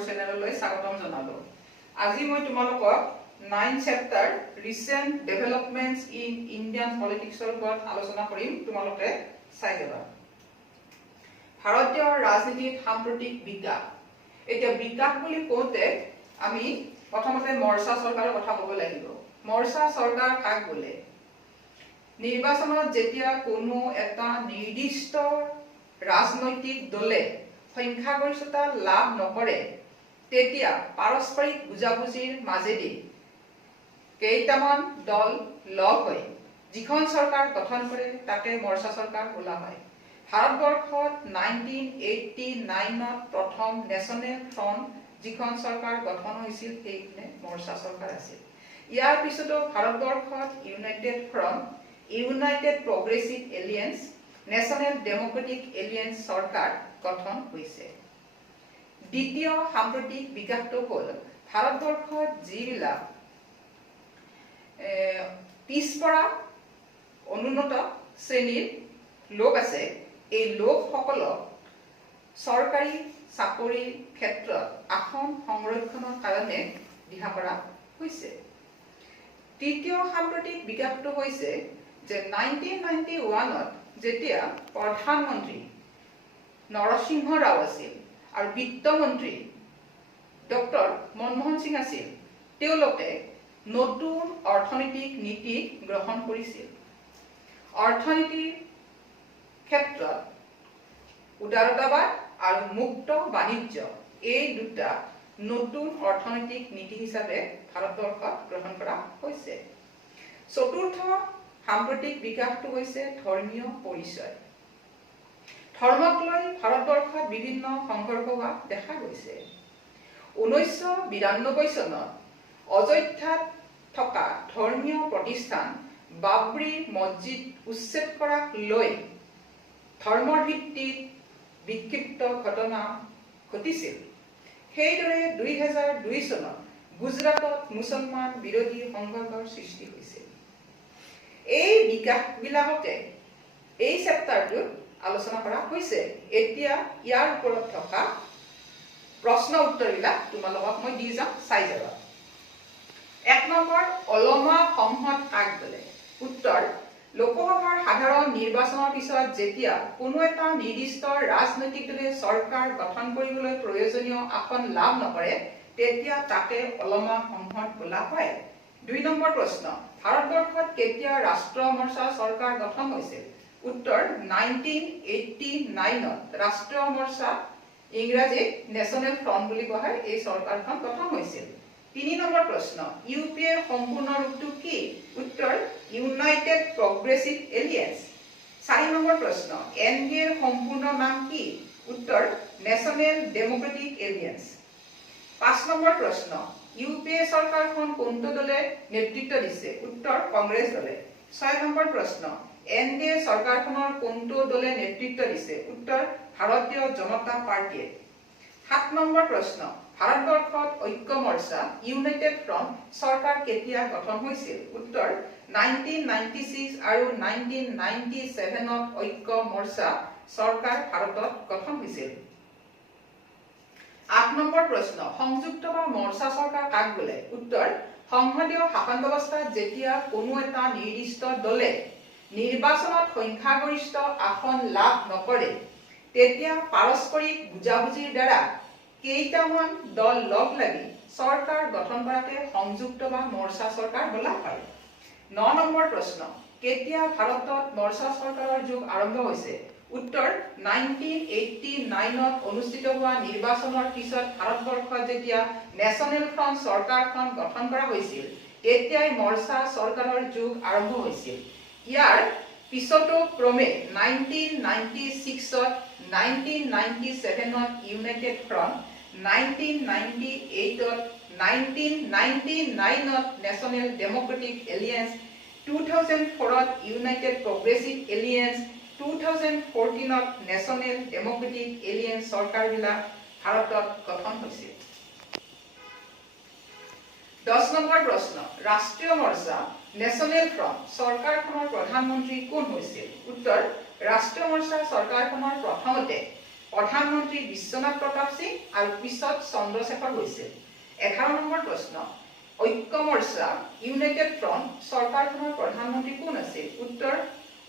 মোৰ চেনেললৈ স্বাগতম জনালো। আজি মই তোমালোকক 9 chapter recent developments in Indian পলিটিক্সৰ ওপৰত আলোচনা কৰিম। তোমালোকে চাই যাবা। ভাৰতীয় ৰাজনীতিত সাম্প্ৰতিক বিকাশ। এতিয়া বিকাশ বুলি কওঁতে আমি প্ৰথমতে মৰ্চা চৰকাৰৰ কথা ক'ব লাগিব। মৰ্চা চৰকাৰ কাক বোলে? নিৰ্বাচনত যেতিয়া কোনো এটা নিৰ্দিষ্ট ৰাজনৈতিক দলে সংখ্যাগৰিষ্ঠতা লাভ নকৰে তেতিয়া পাৰস্পৰিক বুজাবুজিৰ মাজেদি কেইটামান দল লগ হৈ যিখন চৰকাৰ গঠন কৰে তাকে মৰ্চা চৰকাৰ বোলা হয়। ভাৰতবৰ্ষত 1989ত প্ৰথম নেশ্যনেল ফ্ৰণ্ট যিখন চৰকাৰ গঠন হৈছিল সেইখনে মৰ্চা চৰকাৰ আছিল। ইয়াৰ পিছতো ভাৰতবৰ্ষত United front, United progressive aliens, national democratic aliens চৰকাৰ গঠন হৈছে। দ্বিতীয় সাম্প্ৰতিক বিকাশটো হ'ল ভাৰতবৰ্ষত যিবিলাক পিছপৰা অনুন্নত শ্ৰেণীৰ লোক আছে এই লোকসকলক চৰকাৰী চাকৰিৰ ক্ষেত্ৰত আসন সংৰক্ষণৰ কাৰণে দিহা কৰা হৈছে। তৃতীয় সাম্প্ৰতিক বিকাশটো হৈছে যে 1991ত যেতিয়া প্ৰধানমন্ত্ৰী নৰসিংহ ৰাও আছিল আৰু বিত্তমন্ত্ৰী ডক্টৰ মনমোহন সিং আছিল, তেওঁলোকে নতুন অৰ্থনৈতিক নীতি গ্ৰহণ কৰিছিল। অৰ্থনীতিৰ ক্ষেত্ৰত উদাৰতাবাদ আৰু মুক্ত বাণিজ্য এই দুটা নতুন অৰ্থনৈতিক নীতি হিচাপে ভাৰতবৰ্ষত গ্ৰহণ কৰা হৈছে। চতুৰ্থ সাম্প্ৰতিক বিকাশটো হৈছে ধৰ্মীয় পৰিচয়। ধৰ্মক লৈ ভাৰতবৰ্ষত বিভিন্ন সংঘৰ্ষ হোৱা দেখা গৈছে। 1992 চনত অযোধ্যাত থকা ধৰ্মীয় প্ৰতিষ্ঠান বাবৰি মছজিদ উচ্ছেদ কৰাক লৈ ধৰ্মৰ ভিত্তিত বিক্ষিপ্ত ঘটনা ঘটিছিল। সেইদৰে 2002 চনত গুজৰাটত মুছলমান বিৰোধী সংঘৰ্ষৰ সৃষ্টি হৈছিল। এই বিকাশবিলাকতে এই চেপ্টাৰটোত আলোচনা কৰা হৈছে। এতিয়া ইয়াৰ ওপৰত থকা প্ৰশ্ন উত্তৰবিলাক তোমালোকক মই দি যাম, চাই যাবা। 1 নম্বৰ, অলমা সংসদ কাক বোলে? উত্তৰ, লোকসভাৰ সাধাৰণ নিৰ্বাচনৰ পিছত যেতিয়া কোনো এটা নিৰ্দিষ্ট ৰাজনৈতিক দলে চৰকাৰ গঠন কৰিবলৈ প্ৰয়োজনীয় আসন লাভ নকৰে তেতিয়া তাকে অলমা সংসদ বোলা হয়। 2 নম্বৰ প্ৰশ্ন, ভাৰতবৰ্ষত কেতিয়া ৰাষ্ট্ৰীয় মৰ্চা চৰকাৰ গঠন হৈছিল? উত্তৰ, 1989ত ৰাষ্ট্ৰীয় মৰ্চা, ইংৰাজীত নেশ্যনেল ফ্ৰণ্ট বুলি কোৱা হয়, এই চৰকাৰখন গঠন হৈছিল। 3 নম্বৰ প্ৰশ্ন, ইউপিএৰ সম্পূৰ্ণ ৰূপটো কি? উত্তৰ, ইউনাইটেড প্ৰগ্ৰেছিভ এলিয়েন্স। 4 নম্বৰ প্ৰশ্ন, এনডিএৰ সম্পূৰ্ণ নাম কি? উত্তৰ, নেশ্যনেল ডেমক্ৰেটিক এলিয়েন্স। 5 নম্বৰ প্ৰশ্ন, ইউপিএ চৰকাৰখন কোনটো দলে নেতৃত্ব দিছে? উত্তৰ, কংগ্ৰেছ দলে। 6 নম্বৰ প্ৰশ্ন, এনডিএ চৰকাৰখনৰ কোনটো দলে নেতৃত্ব দিছে? উত্তৰ, ভাৰতীয় জনতা পাৰ্টিয়ে। 7 নম্বৰ প্ৰশ্ন, ভাৰতবৰ্ষত ঐক্য মৰ্চা ইউনাইটেড ফ্ৰণ্ট চৰকাৰ কেতিয়া গঠন হৈছিল? উত্তৰ, 1996 আৰু 1997ত ঐক্য মৰ্চা চৰকাৰ ভাৰতত গঠন হৈছিল। 8 নম্বৰ প্ৰশ্ন, সংযুক্ত বা মৰ্চা চৰকাৰ কাক বোলে? উত্তৰ, সংসদীয় শাসন ব্যৱস্থাত যেতিয়া কোনো এটা নিৰ্দিষ্ট দলে নিৰ্বাচনত সংখ্যাগৰিষ্ঠ আসন লাভ নকৰে তেতিয়া পাৰস্পৰিক বুজাবুজিৰ দ্বাৰা কেইটামান দল লগ লাগি চৰকাৰ গঠন কৰাকে সংযুক্ত বা মৰ্চা চৰকাৰ বোলা হয়। 9 নম্বৰ প্ৰশ্ন, কেতিয়া ভাৰতত মৰ্চা চৰকাৰৰ যুগ আৰম্ভ হৈছে? উত্তৰ, 1989ত অনুষ্ঠিত হোৱা নিৰ্বাচনৰ পিছত ভাৰতবৰ্ষত যেতিয়া নেশ্যনেল ফ্ৰণ্ট চৰকাৰখন গঠন কৰা হৈছিল তেতিয়াই মৰ্চা চৰকাৰৰ যুগ আৰম্ভ হৈছিল। ইয়াৰ পিছতো ক্ৰমে 1996ত, 1997ত ইউনাইটেড ফ্ৰণ্ট, 1998ত, 1999ত নেশ্যনেল ডেমক্ৰেটিক এলিয়েন্স, 2004ত ইউনাইটেড প্ৰগ্ৰেছিভ এলিয়েন্স, 2014ত নেশ্যনেল ডেমক্ৰেটিক এলিয়েন্স চৰকাৰবিলাক ভাৰতত গঠন হৈছিল। 10 নম্বৰ প্ৰশ্ন, ৰাষ্ট্ৰীয় মৰ্চা নেশ্যনেল ফ্ৰণ্ট চৰকাৰখনৰ প্ৰধানমন্ত্ৰী কোন হৈছিল? উত্তৰ, ৰাষ্ট্ৰীয় মৰ্চা চৰকাৰখনৰ প্ৰথমতে প্ৰধানমন্ত্ৰী বিশ্বনাথ প্ৰতাপ সিং আৰু পিছত চন্দ্ৰশেখৰ হৈছিল। 11 নম্বৰ প্ৰশ্ন, ঐক্য মৰ্চা ইউনাইটেড ফ্ৰণ্ট চৰকাৰখনৰ প্ৰধানমন্ত্ৰী কোন আছিল? উত্তৰ,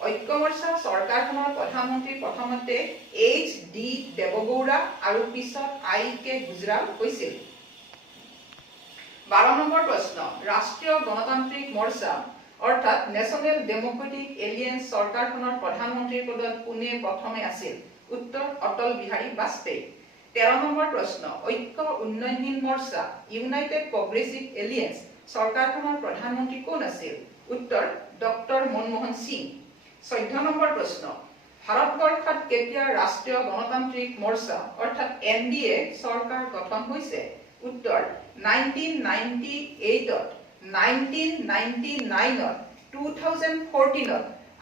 ঐক্য মৰ্চা চৰকাৰখনৰ প্ৰধানমন্ত্ৰী প্ৰথমতে HD দেৱগৌড়া আৰু পিছত IK গুজৰাল হৈছিল। 12 নম্বৰ প্ৰশ্ন, ৰাষ্ট্ৰীয় গণতান্ত্ৰিক মৰ্চা অৰ্থাৎ নেশ্যনেল ডেমক্ৰেটিক এলিয়েন্স চৰকাৰখনৰ প্ৰধানমন্ত্ৰীৰ পদত কোনে প্ৰথমে আছিল? উত্তৰ, অটল বিহাৰী বাজপেয়ী। 13 নম্বৰ প্ৰশ্ন, ঐক্য উন্নয়নশীল মৰ্চা ইউনাইটেড প্ৰগ্ৰেছিভ এলিয়েন্স চৰকাৰখনৰ প্ৰধানমন্ত্ৰী কোন আছিল? উত্তৰ, ডক্টৰ মনমোহন সিং। 14 নম্বৰ প্ৰশ্ন, ভাৰতবৰ্ষত কেতিয়া ৰাষ্ট্ৰীয় গণতান্ত্ৰিক মৰ্চা অৰ্থাৎ NDA চৰকাৰ গঠন হৈছে? উত্তৰ, 1998ত, 1999ত, 2014ত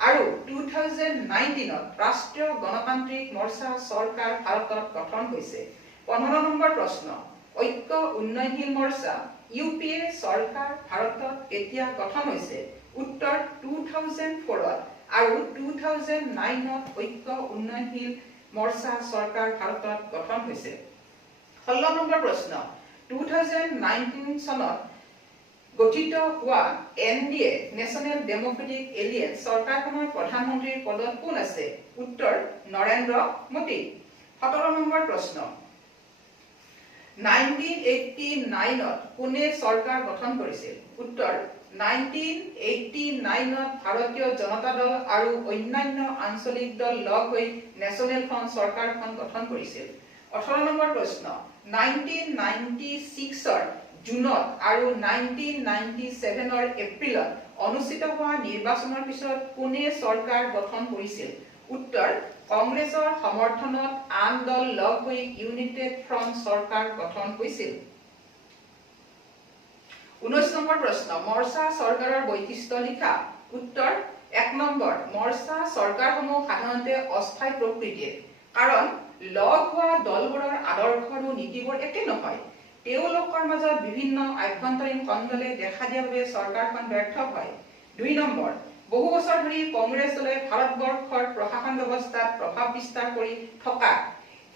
আৰু 2019ত ৰাষ্ট্ৰীয় গণতান্ত্ৰিক মৰ্চা চৰকাৰ ভাৰতত গঠন হৈছে। 15 নম্বৰ প্ৰশ্ন, ঐক্য উন্নয়নশীল মৰ্চা UPA চৰকাৰ ভাৰতত কেতিয়া গঠন হৈছে? উত্তৰ, 2004ত আৰু 2009ত ঐক্য উন্নয়নশীল মৰ্চা চৰকাৰ ভাৰতত গঠন হৈছে। 16 নম্বৰ প্ৰশ্ন, 2019 চনত গঠিত হোৱা NDA নেশ্যনেল ডেমক্ৰেটিক এলিয়েন্স চৰকাৰখনৰ প্ৰধানমন্ত্ৰীৰ পদত কোন আছে? উত্তৰ, নৰেন্দ্ৰ মোদী। 17 নম্বৰ প্ৰশ্ন, 1989ত কোনে চৰকাৰ গঠন কৰিছিল? উত্তৰ, 1989ত ভাৰতীয় জনতা দল আৰু অন্যান্য আঞ্চলিক দল লগ হৈ নেশ্যনেল ফ্ৰণ্ট চৰকাৰখন গঠন কৰিছিল। 18 নম্বৰ প্ৰশ্ন, 1996ৰ জুনত আৰু 1997ৰ এপ্ৰিলত অনুষ্ঠিত হোৱা নিৰ্বাচনৰ পিছত কোনে চৰকাৰ গঠন কৰিছিল? উত্তৰ, কংগ্ৰেছৰ সমৰ্থনত আন দল লগ হৈ ইউনাইটেড ফ্ৰণ্ট চৰকাৰ গঠন হৈছিল। 19 নম্বৰ প্ৰশ্ন, মৰ্চা চৰকাৰৰ বৈশিষ্ট্য লিখা। উত্তৰ, 1 নম্বৰ, মৰ্চা চৰকাৰসমূহ সাধাৰণতে অস্থায়ী প্ৰকৃতিৰ, কাৰণ লগ হোৱা দলবোৰৰ আদৰ্শ আৰু নীতিবোৰ একে নহয়। তেওঁলোকৰ মাজত বিভিন্ন আভ্যন্তৰীণ কন্দলে দেখা দিয়াৰ বাবে চৰকাৰখন ব্যৰ্থ হয়। 2 নম্বৰ, বহু বছৰ ধৰি কংগ্ৰেছ দলে ভাৰতবৰ্ষৰ প্ৰশাসন ব্যৱস্থাত প্ৰভাৱ বিস্তাৰ কৰি থকা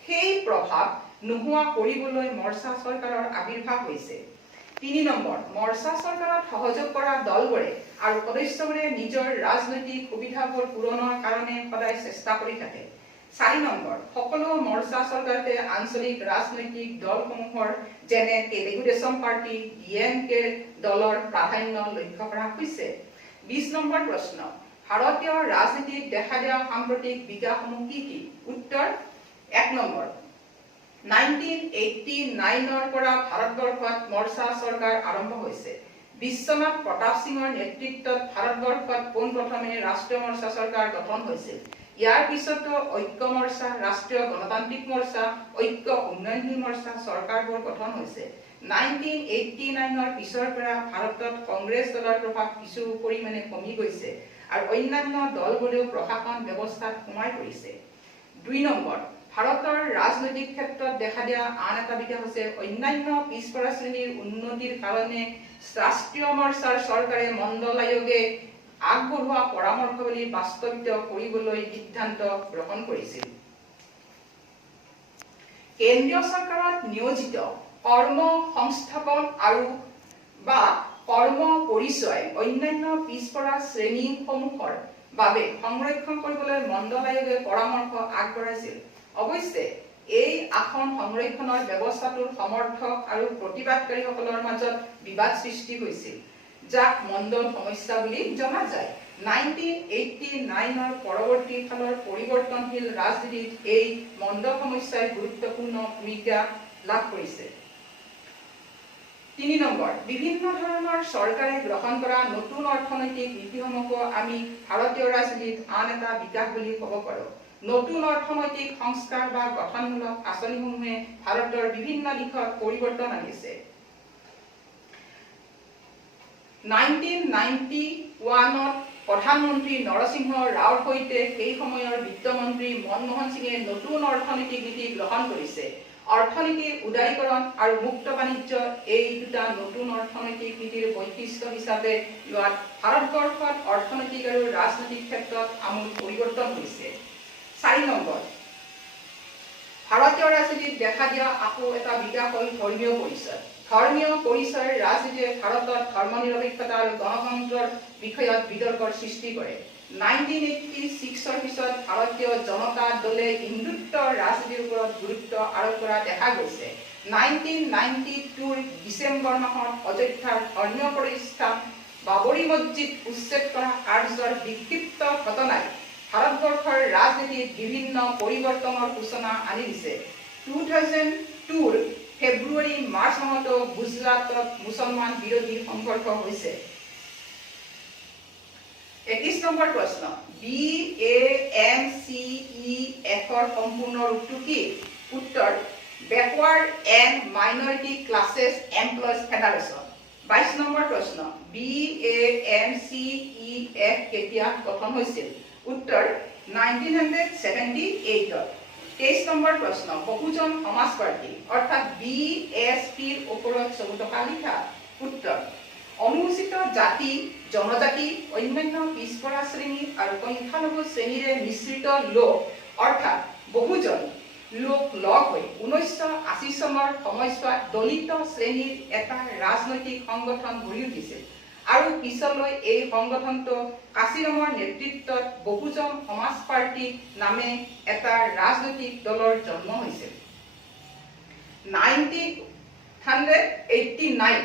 সেই প্ৰভাৱ নোহোৱা কৰিবলৈ মৰ্চা চৰকাৰৰ আবিৰ্ভাৱ হৈছে। 3 নম্বৰ, মৰ্চা চৰকাৰত সহযোগ কৰা দলবোৰে আৰু সদস্যবোৰে নিজৰ ৰাজনৈতিক সুবিধাবোৰ পূৰণৰ কাৰণে সদায় চেষ্টা কৰি থাকে। 4 নম্বৰ, সকলো মৰ্চা চৰকাৰতে আঞ্চলিক ৰাজনৈতিক দলসমূহৰ যেনে তেলেগু দেশম পাৰ্টি, DMK দলৰ প্ৰাধান্য লক্ষ্য কৰা হৈছে। 20 নম্বৰ প্ৰশ্ন, ভাৰতীয় ৰাজনীতিত দেখা দিয়া সাম্প্ৰতিক বিকাশসমূহ কি কি? উত্তৰ, 1 নম্বৰ, 1989ৰ পৰা ভাৰতবৰ্ষত মৰ্চা চৰকাৰ আৰম্ভ হৈছে। বিশ্বনাথ প্ৰতাপ সিঙৰ নেতৃত্বত ভাৰতবৰ্ষত পোনপ্ৰথমে ৰাষ্ট্ৰীয় মৰ্চা চৰকাৰ গঠন হৈছিল। ইয়াৰ পিছতো ঐক্য মৰ্চা, ৰাষ্ট্ৰীয় গণতান্ত্ৰিক মৰ্চা, ঐক্য উন্নয়নশীল মৰ্চা চৰকাৰবোৰ গঠন হৈছে। 1989ৰ পিছৰ পৰা ভাৰতত কংগ্ৰেছ দলৰ প্ৰভাৱ কিছু পৰিমাণে কমি গৈছে আৰু অন্যান্য দলবোৰেও প্ৰশাসন ব্যৱস্থাত সোমাই পৰিছে। 2 নম্বৰ, ভাৰতৰ ৰাজনৈতিক ক্ষেত্ৰত দেখা দিয়া আন এটা বিকাশ হৈছে অন্যান্য পিছপৰা শ্ৰেণীৰ উন্নতিৰ কাৰণে ৰাষ্ট্ৰীয় মৰ্চাৰ চৰকাৰে মণ্ডল আয়োগে আগবঢ়োৱা পৰামৰ্শাৱলী বাস্তৱায়িত কৰিবলৈ সিদ্ধান্ত গ্ৰহণ কৰিছিল। কেন্দ্ৰীয় চৰকাৰত নিয়োজিত কৰ্ম সংস্থাপন আৰু বা কৰ্ম পৰিচয় অন্যান্য পিছপৰা শ্ৰেণীসমূহৰ বাবে সংৰক্ষণ কৰিবলৈ মণ্ডল আয়োগে পৰামৰ্শ আগবঢ়াইছিল। অৱশ্যে এই আসন সংৰক্ষণৰ ব্যৱস্থাটোৰ সমৰ্থক আৰু প্ৰতিবাদকাৰীসকলৰ মাজত বিবাদ সৃষ্টি হৈছিল, যাক মণ্ডল সমস্যা বুলি জনা যায়। 1989ৰ পৰৱৰ্তী কালৰ পৰিৱৰ্তনশীল ৰাজনীতিত এই মণ্ডল সমস্যাই গুৰুত্বপূৰ্ণ ভূমিকা লাভ কৰিছে। 3 নম্বৰ, বিভিন্ন ধৰণৰ চৰকাৰে গ্ৰহণ কৰা নতুন অৰ্থনৈতিক নীতিসমূহকো আমি ভাৰতীয় ৰাজনীতিত আন এটা বিকাশ বুলি ক'ব পাৰোঁ। নতুন অৰ্থনৈতিক সংস্কাৰ বা গঠনমূলক আঁচনিসমূহে ভাৰতৰ বিভিন্ন দিশত পৰিৱৰ্তন আনিছে। 1991ত প্ৰধানমন্ত্ৰী নৰসিংহ ৰাওৰ সৈতে সেই সময়ৰ বিত্তমন্ত্ৰী মনমোহন সিঙে নতুন অৰ্থনৈতিক নীতি গ্ৰহণ কৰিছে। অৰ্থনীতিৰ উদাৰীকৰণ আৰু মুক্ত বাণিজ্য এই দুটা নতুন অৰ্থনৈতিক নীতিৰ বৈশিষ্ট্য হিচাপে লোৱাত ভাৰতবৰ্ষত অৰ্থনৈতিক আৰু ৰাজনৈতিক ক্ষেত্ৰত আমূল পৰিৱৰ্তন হৈছে। 4 নম্বৰ, ভাৰতীয় ৰাজনীতিত দেখা দিয়া আকৌ এটা বিকাশ হ'ল ধৰ্মীয় পৰিচয়। ধৰ্মীয় পৰিচয় ৰাজনীতিয়ে ভাৰতত ধৰ্মনিৰপেক্ষতা আৰু গণতন্ত্ৰৰ বিষয়ত বিতৰ্কৰ সৃষ্টি কৰে। 1986 পিছত ভাৰতীয় জনতা দলে হিন্দুত্ব ৰাজনীতিৰ ওপৰত গুৰুত্ব আৰোপ কৰা দেখা গৈছে। 1992 ডিচেম্বৰ মাহত অযোধ্যাৰ ধৰ্মীয় প্ৰতিষ্ঠান বাবৰি মছজিদ উচ্ছেদ কৰা কাৰ্যৰ বিক্ষিপ্ত ঘটনাই ভাৰতবৰ্ষৰ ৰাজনীতিত বিভিন্ন পৰিৱৰ্তনৰ সূচনা আনি দিছে। 2002 ফেব্ৰুৱাৰী মাৰ্চ মাহতো গুজৰাটত মুছলমান বিৰোধী সংঘৰ্ষ হৈছে। 21 নম্বৰ প্ৰশ্ন, BAMCEF সম্পূৰ্ণ ৰূপটো কি? উত্তৰ, backward and minority classes employees federation. 22 number প্ৰশ্ন, BAMCEF কেতিয়া গঠন হৈছিল? উত্তৰ, 1978। 23 নম্বৰ প্ৰশ্ন, বহুজন সমাজ পাৰ্টি অৰ্থাৎ BSPৰ ওপৰত 14 টকা লিখা। উত্তৰ, অনুসূচিত জাতি, জনজাতি, অন্যান্য পিছপৰা শ্ৰেণী আৰু সংখ্যালঘু শ্ৰেণীৰে মিশ্ৰিত লোক অৰ্থাৎ বহুজন লোক লগ হৈ 1980 চনৰ সময়ছোৱাত দলিত শ্ৰেণীৰ এটা ৰাজনৈতিক সংগঠন গঢ়ি উঠিছিল আৰু পিছলৈ এই সংগঠনটো কাচিৰামৰ নেতৃত্বত বহুজন সমাজ পাৰ্টি নামে এটা ৰাজনৈতিক দলৰ জন্ম হৈছিল। 1989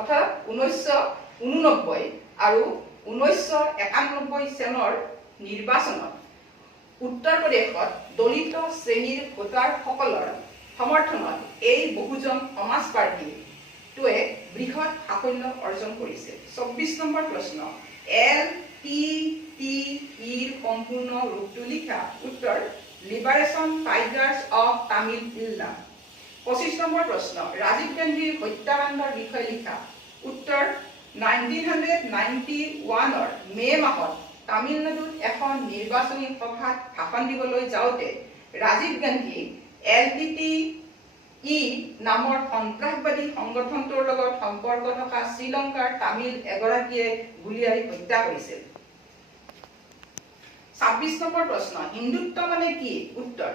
অৰ্থাৎ 1989 আৰু 1991 চনৰ নিৰ্বাচনত উত্তৰ প্ৰদেশত দলিত শ্ৰেণীৰ ভোটাৰসকলৰ সমৰ্থনত এই বহুজন সমাজ পাৰ্টিটোৱে বৃহৎ সাফল্য অৰ্জন কৰিছে। 24 নম্বৰ প্ৰশ্ন, LTTEৰ সম্পূৰ্ণ ৰূপটো লিখা। উত্তৰ, liberation Tigers of Tamil Nadu. 25 number প্ৰশ্ন, ৰাজীৱ গান্ধীৰ হত্যাকাণ্ডৰ বিষয়ে লিখা। উত্তৰ, 1991 মে মাহত তামিলনাডুত এখন নিৰ্বাচনী সভাত ভাষণ দিবলৈ যাওঁতে ৰাজীৱ গান্ধী LTTE নামৰ সন্ত্ৰাসবাদী সংগঠনটোৰ লগত সম্পৰ্ক থকা শ্ৰীলংকাৰ তামিল এগৰাকীয়ে গুলীয়াই হত্যা কৰিছিল। 26 নম্বৰ প্ৰশ্ন, হিন্দুত্ব মানে কি? উত্তৰ,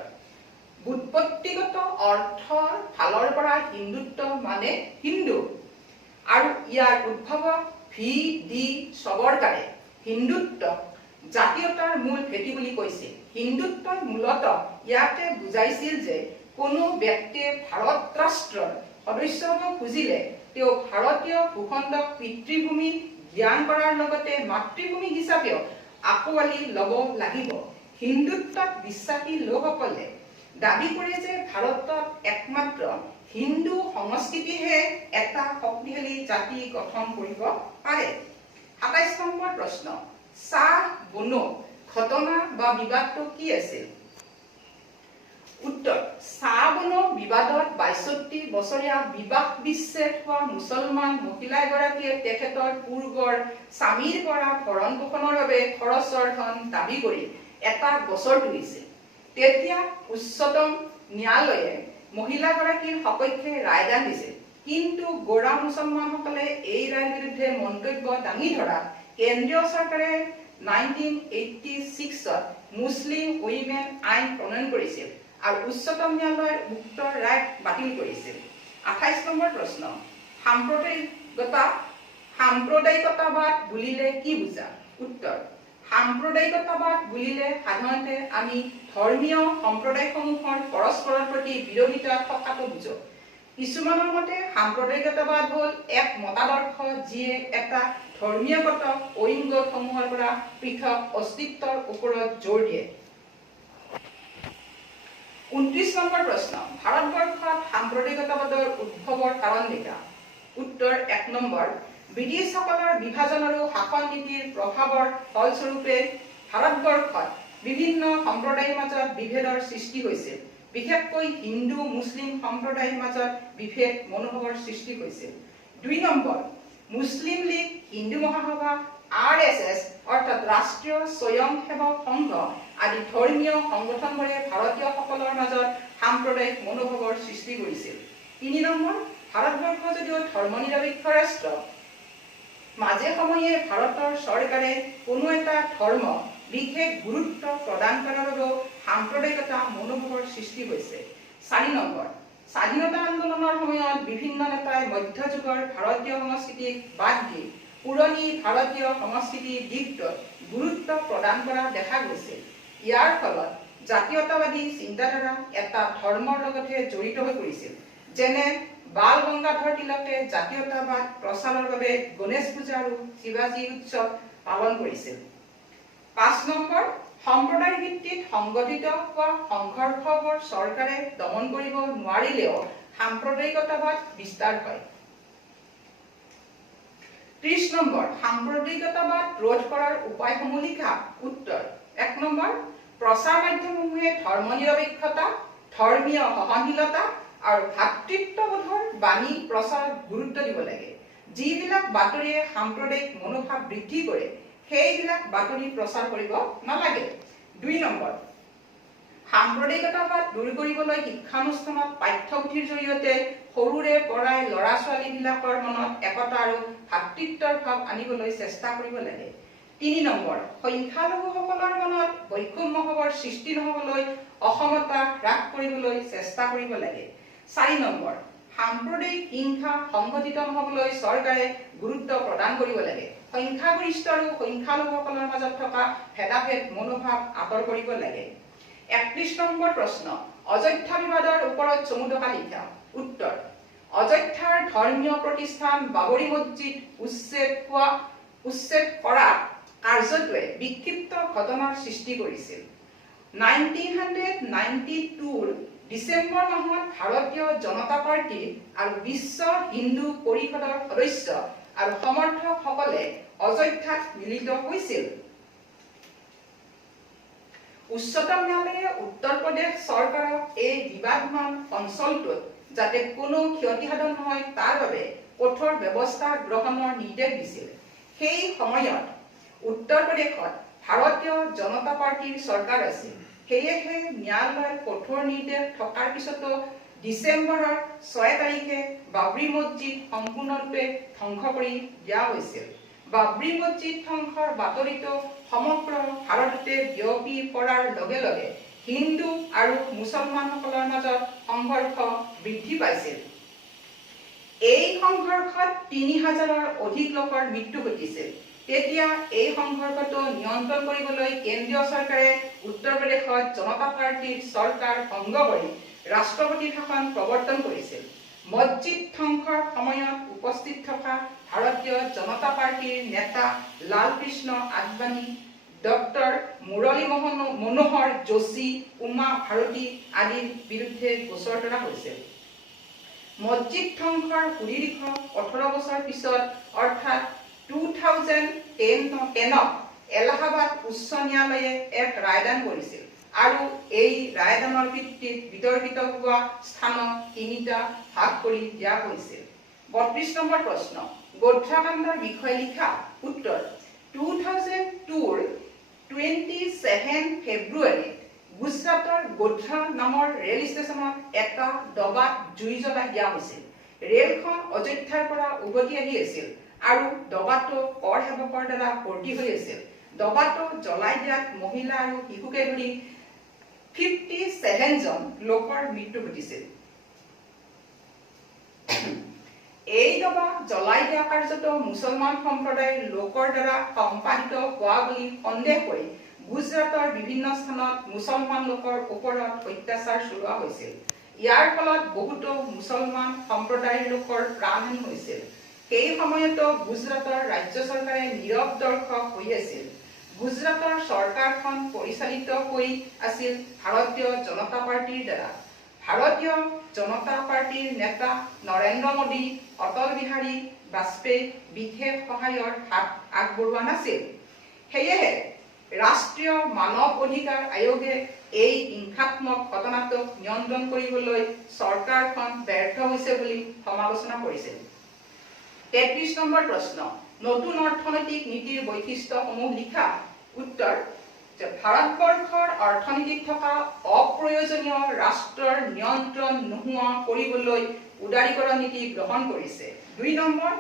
বুৎপত্তিগত অৰ্থৰ ফালৰ পৰা হিন্দুত্ব মানে হিন্দু আৰু ইয়াৰ উদ্ভৱক VD সবৰকাৰে হিন্দুত্ব জাতীয়তাৰ মূল ভেটি বুলি কৈছিল। হিন্দুত্বই মূলতঃ ইয়াকে বুজাইছিল যে কোনো ব্যক্তিয়ে ভাৰত ৰাষ্ট্ৰৰ সদস্য হ'ব খুজিলে তেওঁ ভাৰতীয় ভূখণ্ডক পিতৃভূমি জ্ঞান কৰাৰ লগতে মাতৃভূমি হিচাপেও আকোৱালি ল'ব লাগিব। হিন্দুত্বত বিশ্বাসী লোকসকলে দাবী কৰে যে ভাৰতত একমাত্ৰ হিন্দু সংস্কৃতিহে এটা শক্তিশালী জাতি গঠন কৰিব পাৰে। 27 নম্বৰ প্ৰশ্ন, চাহ বনো ঘটনা বা বিবাদটো কি আছিল? উত্তৰ, চাহ বনো বিবাদত ৬২ বছৰীয়া বিবাহ বিচ্ছেদ হোৱা মুছলমান মহিলা এগৰাকীয়ে তেখেতৰ পূৰ্বৰ স্বামীৰ পৰা ভৰণ পোষণৰ বাবে খৰচৰ ধন দাবী কৰি এটা গোচৰ তুলিছিল। তেতিয়া উচ্চতম ন্যায়ালয়ে মহিলাগৰাকীৰ সপক্ষে ৰায়দান দিছিল, কিন্তু গোড়া মুছলমানসকলে এই ৰায়ৰ বিৰুদ্ধে মন্তব্য দাঙি ধৰাত কেন্দ্ৰীয় চৰকাৰে 1986ত মুছলিম উইমেন আইন প্ৰণয়ন কৰিছিল আৰু উচ্চতম ন্যায়ালয়ে উক্ত ৰায় বাতিল কৰিছিল। 28 নম্বৰ প্ৰশ্ন, সাম্প্ৰদায়িকতাবাদ বুলিলে কি বুজা? উত্তৰ, সাম্প্ৰদায়িকতাবাদ বুলিলে সাধাৰণতে আমি ধৰ্মীয় সম্প্ৰদায়সমূহৰ পৰস্পৰৰ প্ৰতি বিৰোধিতা থকাটো বুজো। কিছুমানৰ মতে সাম্প্ৰদায়িকতাবাদ হ'ল এক মতাদৰ্শ যিয়ে এটা ধৰ্মীয়গত ঐংগসমূহৰ পৰা পৃথক অস্তিত্বৰ ওপৰত জোৰ দিয়ে। 29 নম্বৰ প্ৰশ্ন, ভাৰতবৰ্ষত সাম্প্ৰদায়িকতাবাদৰ উদ্ভৱৰ কাৰণ লিখা। উত্তৰ, 1 নম্বৰ, ব্ৰিটিছসকলৰ বিভাজন আৰু শাসন নীতিৰ প্ৰভাৱৰ ফলস্বৰূপে ভাৰতবৰ্ষত বিভিন্ন সম্প্ৰদায়ৰ মাজত বিভেদৰ সৃষ্টি হৈছিল। বিশেষকৈ হিন্দু মুছলিম সম্প্ৰদায়ৰ মাজত বিভেদ মনোভাৱৰ সৃষ্টি হৈছিল। 2 নম্বৰ, মুছলিম লীগ, হিন্দু মহাসভা, RSS অৰ্থাৎ ৰাষ্ট্ৰীয় স্বয়ংসেৱক সংঘ আদি ধৰ্মীয় সংগঠনবোৰে ভাৰতীয়সকলৰ মাজত সাম্প্ৰদায়িক মনোভাৱৰ সৃষ্টি কৰিছিল। 3 নম্বৰ, ভাৰতবৰ্ষ যদিও ধৰ্মনিৰপেক্ষ ৰাষ্ট্ৰ, মাজে সময়ে ভাৰতৰ চৰকাৰে কোনো এটা ধৰ্ম বিশেষ গুৰুত্ব প্ৰদান কৰাৰ বাবেও সাম্প্ৰদায়িকতা মনোভাৱৰ সৃষ্টি হৈছে। 4 নম্বৰ স্বাধীনতা আন্দোলনৰ সময়ত বিভিন্ন নেতাই মধ্যযুগৰ ভাৰতীয় সংস্কৃতিক বাদ দি পুৰণি ভাৰতীয় সংস্কৃতিৰ দিশটোত গুৰুত্ব প্ৰদান কৰা দেখা গৈছিল। ইয়াৰ ফলত জাতীয়তাবাদী চিন্তাধাৰা এটা ধৰ্মৰ লগতে জড়িত হৈ পৰিছিল। যেনে বাল গংগাধৰ তিলকে জাতীয়তাবাদ প্ৰচাৰৰ বাবে গণেশ পূজা আৰু শিৱাজী উৎসৱ পালন কৰিছিল। 5 নম্বৰ সম্প্ৰদায় ভিত্তিত সংগঠিত হোৱা সংঘৰ্ষবোৰ চৰকাৰে দমন কৰিব নোৱাৰিলেও সাম্প্ৰদায়িকতাবাদ বিস্তাৰ হয়। 30 নম্বৰ সাম্প্ৰদায়িকতাবাদ ৰোধ কৰাৰ উপায়সমূহ লিখা। উত্তৰ 1 নম্বৰ প্ৰচাৰ মাধ্যমসমূহে ধৰ্মনিৰপেক্ষতা, ধৰ্মীয় সহনশীলতা আৰু ভাতৃত্ববোধৰ বাণী প্ৰচাৰত গুৰুত্ব দিব লাগে। যিবিলাক বাতৰিয়ে সাম্প্ৰদায়িক মনোভাৱ বৃদ্ধি কৰে সেইবিলাক বাতৰি প্ৰচাৰ কৰিব নালাগে। 2 নম্বৰ সাম্প্ৰদায়িকতাবাদ দূৰ কৰিবলৈ শিক্ষানুষ্ঠানত পাঠ্যপুথিৰ জৰিয়তে সৰুৰে পৰাই ল'ৰা ছোৱালীবিলাকৰ মনত একতা আৰু ভাতৃত্বৰ ভাৱ আনিবলৈ চেষ্টা কৰিব লাগে। 3 নম্বৰ সংখ্যালঘুসকলৰ মনত বৈষম্য ভাৱৰ সৃষ্টি নহবলৈ অসমতা হ্ৰাস কৰিবলৈ চেষ্টা কৰিব লাগে। 4 নম্বৰ সাম্প্ৰদায়িক হিংসা সংঘটিত নহবলৈ চৰকাৰে গুৰুত্ব প্ৰদান কৰিব লাগে। সংখ্যাগৰিষ্ঠ আৰু সংখ্যালঘুসকলৰ মাজত থকা ভেদাভেদ মনোভাৱ আঁতৰ কৰিব লাগে। 31 নম্বৰ প্ৰশ্ন অযোধ্যা বিবাদৰ ওপৰত চমুদকা লিখা। উত্তৰ অযোধ্যাৰ ধৰ্মীয় প্ৰতিষ্ঠান বাবৰি মছজিদ উচ্ছেদ কৰা কাৰ্যটোৱে বিক্ষিপ্ত ঘটনাৰ সৃষ্টি কৰিছিল। 1992 ডিচেম্বৰ মাহত ভাৰতীয় জনতা পাৰ্টি আৰু বিশ্ব হিন্দু পৰিষদৰ সদস্য আৰু সমৰ্থকসকলে অযোধ্যাত মিলিত হৈছিল। উচ্চতম ন্যায়ালয়ে উত্তৰ প্ৰদেশ চৰকাৰক এই বিবাদমান অঞ্চলটোত যাতে কোনো ক্ষতিসাধন নহয় তাৰ বাবে কঠোৰ ব্যৱস্থা গ্ৰহণৰ নিৰ্দেশ দিছিল। সেই সময়ত উত্তৰ প্ৰদেশত ভাৰতীয় জনতা পাৰ্টিৰ চৰকাৰ আছিল। সেয়েহে ন্যায়ালয়ৰ কঠোৰ নিৰ্দেশ থকাৰ পিছতো ডিচেম্বৰৰ 6 তাৰিখে বাবৰি মছজিদ সম্পূৰ্ণৰূপে ধ্বংস কৰি দিয়া হৈছিল। বাবৰি মছজিদ ধ্বংসৰ বাতৰিটো সমগ্ৰ ভাৰততে বিয়পি পৰাৰ লগে লগে হিন্দু আৰু মুছলমানসকলৰ মাজত সংঘৰ্ষ বৃদ্ধি পাইছিল। এই সংঘৰ্ষত 3000ৰ অধিক লোকৰ মৃত্যু ঘটিছিল। তেতিয়া এই সংঘৰ্ষটো নিয়ন্ত্ৰণ কৰিবলৈ কেন্দ্ৰীয় চৰকাৰে উত্তৰ প্ৰদেশত জনতা পাৰ্টিৰ চৰকাৰ ভংগ কৰি ৰাষ্ট্ৰপতিৰ শাসন প্ৰৱৰ্তন কৰিছিল। মছজিদ ধ্বংসৰ সময়ত উপস্থিত থকা ভাৰতীয় জনতা পাৰ্টিৰ নেতা লালকৃষ্ণ আদবানী, ডক্টৰ মুৰলী মনোহৰ যোশী, উমা ভাৰতী আদিৰ বিৰুদ্ধে গোচৰ তৰা হৈছিল। মছজিদ ধ্বংসৰ সুদীৰ্ঘ 18 বছৰ পিছত অৰ্থাৎ 2010ত এলাহাবাদ উচ্চ ন্যায়ালয়ে এক ৰায়দান কৰিছিল আৰু এই ৰায়দানৰ ভিত্তিত বিতৰ্কিত হোৱা স্থানক 3টা ভাগ কৰি দিয়া হৈছিল। 32 নম্বৰ প্ৰশ্ন গোধ্ৰাকাণ্ডৰ বিষয়ে লিখা। উত্তৰ 2002ৰ 27 ফেব্ৰুৱাৰীত গুজৰাটৰ গোধ্ৰা নামৰ ৰেল ষ্টেচনত এটা ডবাত জুই জ্বলাই দিয়া হৈছিল। ৰেলখন অযোধ্যাৰ পৰা উভতি আহি আছিল আৰু ডবাটো কৰ সেৱকৰ দ্বাৰা ভৰ্তি হৈ আছিল। ডবাটো জ্বলাই দিয়াত মহিলা আৰু শিশুকে ধৰি 57জন লোকৰ মৃত্যু ঘটিছিল। এই ডবা জ্বলাই দিয়া কাৰ্যটো মুছলমান সম্প্ৰদায়ৰ লোকৰ দ্বাৰা সম্পাদিত হোৱা বুলি সন্দেহ কৰি গুজৰাটৰ বিভিন্ন স্থানত মুছলমান লোকৰ ওপৰত অত্যাচাৰ চলোৱা হৈছিল। ইয়াৰ ফলত বহুতো মুছলমান সম্প্ৰদায়ৰ লোকৰ প্ৰাণহানি হৈছিল। সেই সময়তো গুজৰাটৰ ৰাজ্য চৰকাৰে নীৰৱ দৰ্শক হৈ আছিল। গুজৰাটৰ চৰকাৰখন পৰিচালিত হৈ আছিল ভাৰতীয় জনতা পাৰ্টিৰ দ্বাৰা। ভাৰতীয় জনতা পাৰ্টিৰ নেতা নৰেন্দ্ৰ মোদী, অটল বিহাৰী বাজপেয়ী বিশেষ সহায়ৰ হাত আগবঢ়োৱা নাছিল। সেয়েহে ৰাষ্ট্ৰীয় মানৱ অধিকাৰ আয়োগে এই হিংসাত্মক ঘটনাটোক নিয়ন্ত্ৰণ কৰিবলৈ চৰকাৰখন ব্যৰ্থ হৈছে বুলি সমালোচনা কৰিছিল। 33 নম্বৰ প্ৰশ্ন নতুন অৰ্থনৈতিক নীতিৰ বৈশিষ্ট্যসমূহ লিখা। উত্তৰ ভাৰতবৰ্ষৰ অৰ্থনীতিত থকা অপ্ৰয়োজনীয় ৰাষ্ট্ৰৰ নিয়ন্ত্ৰণ নোহোৱা কৰিবলৈ উদাৰীকৰণ নীতি গ্ৰহণ কৰিছে। 2 নম্বৰ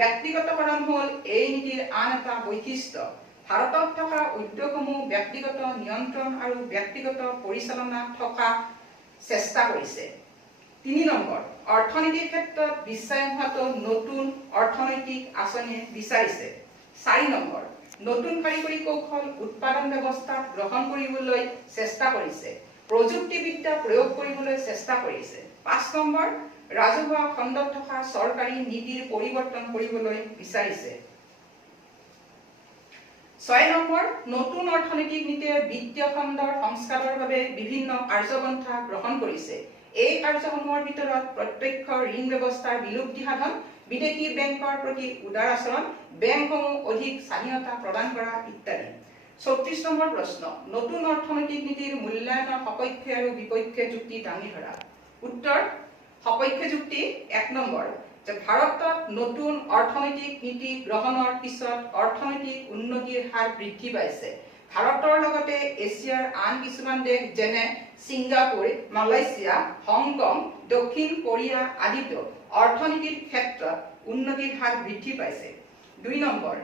ব্যক্তিগতকৰণ হ'ল এই নীতিৰ আন এটা বৈশিষ্ট্য। ভাৰতত থকা উদ্যোগসমূহ ব্যক্তিগত নিয়ন্ত্ৰণ আৰু ব্যক্তিগত পৰিচালনা থকা চেষ্টা কৰিছে। 3 নম্বৰ, অৰ্থনীতিৰ ক্ষেত্ৰত বিশ্বায়ন হোৱাটো নতুন অৰ্থনৈতিক আঁচনি বিচাৰিছে। 4 নম্বৰ, নতুন কাৰিকৰী কৌশল উৎপাদন ব্যৱস্থা গ্ৰহণ কৰিবলৈ চেষ্টা কৰিছে। প্ৰযুক্তিবিদ্যা প্ৰয়োগ কৰিবলৈ চেষ্টা কৰিছে। 5 নম্বৰ, ৰাজহুৱা খণ্ডত থকা চৰকাৰী নীতিৰ পৰিৱৰ্তন কৰিবলৈ বিচাৰিছে। 6 নম্বৰ, নতুন অৰ্থনৈতিক নীতিয়ে বিত্তীয় খণ্ডৰ সংস্কাৰৰ বাবে বিভিন্ন কাৰ্যপন্থা গ্ৰহণ কৰিছে। এই কাৰ্যসমূহৰ ভিতৰত প্ৰত্যক্ষ ঋণ ব্যৱস্থাৰ বিলুপ্তি সাধন, বিদেশী বেংকৰ প্ৰতি উদাৰ আচৰণ, বেংকসমূহ অধিক স্বাধীনতা প্ৰদান কৰা ইত্যাদি। 34 নম্বৰ প্ৰশ্ন, নতুন অৰ্থনৈতিক নীতিৰ মূল্যায়নৰ সপক্ষে আৰু বিপক্ষে যুক্তি দাঙি ধৰা। উত্তৰ, সপক্ষে যুক্তি 1 নম্বৰ, যে ভাৰতত নতুন অৰ্থনৈতিক নীতি গ্ৰহণৰ পিছত অৰ্থনৈতিক উন্নতিৰ হাৰ বৃদ্ধি পাইছে। ভাৰতৰ লগতে এছিয়াৰ আন কিছুমান দেশ যেনে ছিংগাপুৰ, মালয়েছিয়া, হংকং, দক্ষিণ কোৰিয়া আদিতো অৰ্থনীতিৰ ক্ষেত্ৰত উন্নতিৰ হাৰ বৃদ্ধি পাইছে। 2 নম্বৰ,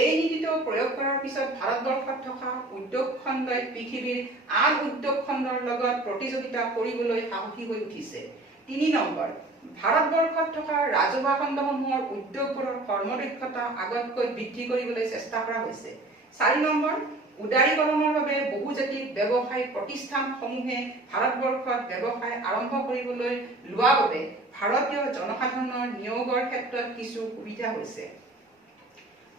এই নীতিটো প্ৰয়োগ কৰাৰ পিছত ভাৰতবৰ্ষত থকা উদ্যোগ খণ্ডই পৃথিৱীৰ আন উদ্যোগ খণ্ডৰ লগত প্ৰতিযোগিতা কৰিবলৈ সাহসী হৈ উঠিছে। 3 নম্বৰ, ভাৰতবৰ্ষত থকা ৰাজহুৱা খণ্ডসমূহৰ উদ্যোগবোৰৰ কৰ্মদক্ষতা আগতকৈ বৃদ্ধি কৰিবলৈ চেষ্টা কৰা হৈছে। 4 নম্বৰ, উদাৰীকৰণৰ বাবে বহুজাতিক ব্যৱসায়িক প্ৰতিষ্ঠানসমূহে ভাৰতবৰ্ষত ব্যৱসায় আৰম্ভ কৰিবলৈ লোৱা বাবে ভাৰতীয় জনসাধাৰণৰ নিয়োগৰ ক্ষেত্ৰত কিছু সুবিধা হৈছে।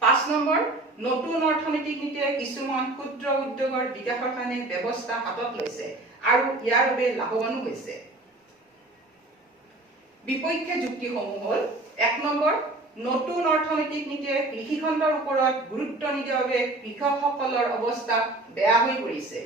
5 নম্বৰ, নতুন অৰ্থনৈতিক নীতিয়ে কিছুমান ক্ষুদ্ৰ উদ্যোগৰ বিকাশৰ কাৰণে ব্যৱস্থা হাতত লৈছে আৰু ইয়াৰ বাবে লাভৱানো হৈছে। বিপক্ষে যুক্তিসমূহ হ'ল: 1 নম্বৰ, নতুন অৰ্থনৈতিক নীতিয়ে কৃষি খণ্ডৰ ওপৰত গুৰুত্ব নিদিয়াৰ বাবে কৃষকসকলৰ অৱস্থা বেয়া হৈ পৰিছে।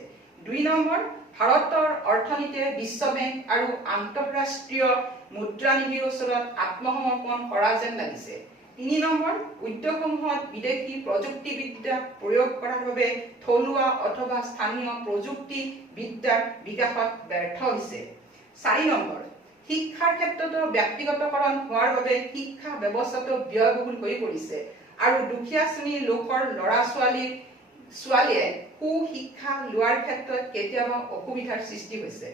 2 নম্বৰ, ভাৰতৰ অৰ্থনীতিয়ে বিশ্ব বেংক আৰু আন্তঃৰাষ্ট্ৰীয় মুদ্ৰা নিধিৰ ওচৰত আত্মসমৰ্পণ কৰা যেন লাগিছে। 3 নম্বৰ, উদ্যোগসমূহত বিদেশী প্ৰযুক্তিবিদ্যা প্ৰয়োগ কৰাৰ বাবে থলুৱা অথবা স্থানীয় প্ৰযুক্তিবিদ্যাৰ বিকাশত ব্যৰ্থ হৈছে। 4 নম্বৰ, শিক্ষাৰ ক্ষেত্ৰতো ব্যক্তিগতকৰণ হোৱাৰ বাবে শিক্ষা ব্যৱস্থাটো ব্যয়বহুল হৈ পৰিছে আৰু দুখীয়া শ্ৰেণীৰ লোকৰ ল'ৰা-ছোৱালীয়ে সুশিক্ষা লোৱাৰ ক্ষেত্ৰত কেতিয়াবা অসুবিধাৰ সৃষ্টি হৈছে।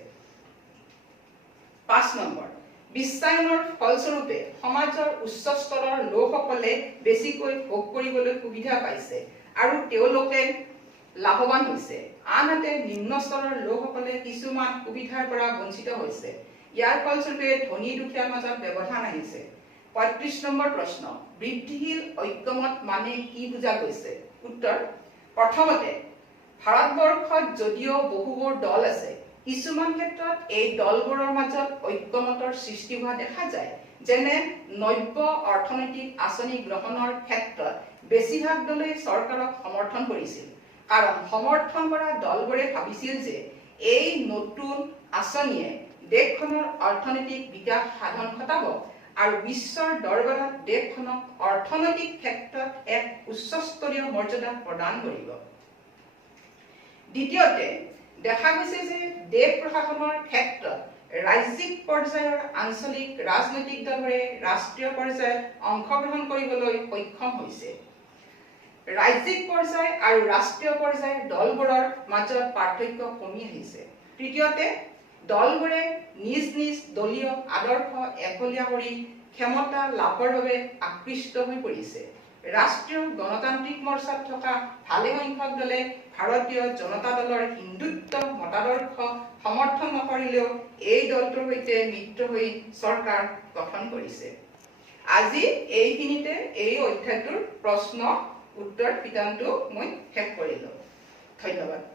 5 নম্বৰ, বিশ্বায়নৰ ফলস্বৰূপে সমাজৰ উচ্চ স্তৰৰ লোকসকলে বেছিকৈ ভোগ কৰিবলৈ সুবিধা পাইছে আৰু তেওঁলোকে লাভৱান হৈছে। আনহাতে নিম্ন স্তৰৰ লোকসকলে কিছুমান সুবিধাৰ পৰা বঞ্চিত হৈছে। ইয়াৰ ফলস্বৰূপে ধনী দুখীয়াৰ মাজত ব্যৱধান আহিছে। 35 নম্বৰ প্ৰশ্ন, বৃদ্ধিশীল ঐক্যমত মানে কি বুজা গৈছে? উত্তৰ, প্ৰথমতে, ভাৰতবৰ্ষত যদিও বহুবোৰ দল আছে, কিছুমান ক্ষেত্ৰত এই দলবোৰৰ মাজত ঐক্যমতৰ সৃষ্টি হোৱা দেখা যায়। যেনে নব্য অৰ্থনৈতিক আঁচনি গ্ৰহণৰ ক্ষেত্ৰত বেছিভাগ দলেই চৰকাৰক সমৰ্থন কৰিছিল, কাৰণ সমৰ্থন কৰা দলবোৰে ভাবিছিল যে এই নতুন আঁচনিয়ে দেশখনৰ অৰ্থনৈতিক বিকাশ সাধন ঘটাব আৰু বিশ্বৰ দৰবাৰত দেশখনক অৰ্থনৈতিক ক্ষেত্ৰত এক উচ্চস্তৰীয় মৰ্যাদা প্ৰদান কৰিব। দ্বিতীয়তে, দেখা গৈছে যে দেশ প্ৰশাসনৰ ক্ষেত্ৰত ৰাজ্যিক পৰ্যায়ৰ আঞ্চলিক ৰাজনৈতিক দলবোৰে ৰাষ্ট্ৰীয় পৰ্যায়ত অংশগ্ৰহণ কৰিবলৈ সক্ষম হৈছে। ৰাজ্যিক পৰ্যায় আৰু ৰাষ্ট্ৰীয় পৰ্যায়ৰ দলবোৰৰ মাজত পাৰ্থক্য কমি আহিছে। তৃতীয়তে, দলবোৰে নিজ নিজ দলীয় আদৰ্শ একলীয়া কৰি ক্ষমতা লাভৰ বাবে আকৃষ্ট হৈ পৰিছে। ৰাষ্ট্ৰীয় গণতান্ত্ৰিক মৰ্চাত থকা ভালেসংখ্যক দলে ভাৰতীয় জনতা দলৰ হিন্দুত্ব মতাদৰ্শ সমৰ্থন নকৰিলেও এই দলটোৰ সৈতে মিত্ৰ হৈ চৰকাৰ গঠন কৰিছে। আজি এইখিনিতে এই অধ্যায়টোৰ প্ৰশ্ন উত্তৰ শিতানটো মই শেষ কৰিলো। ধন্যবাদ।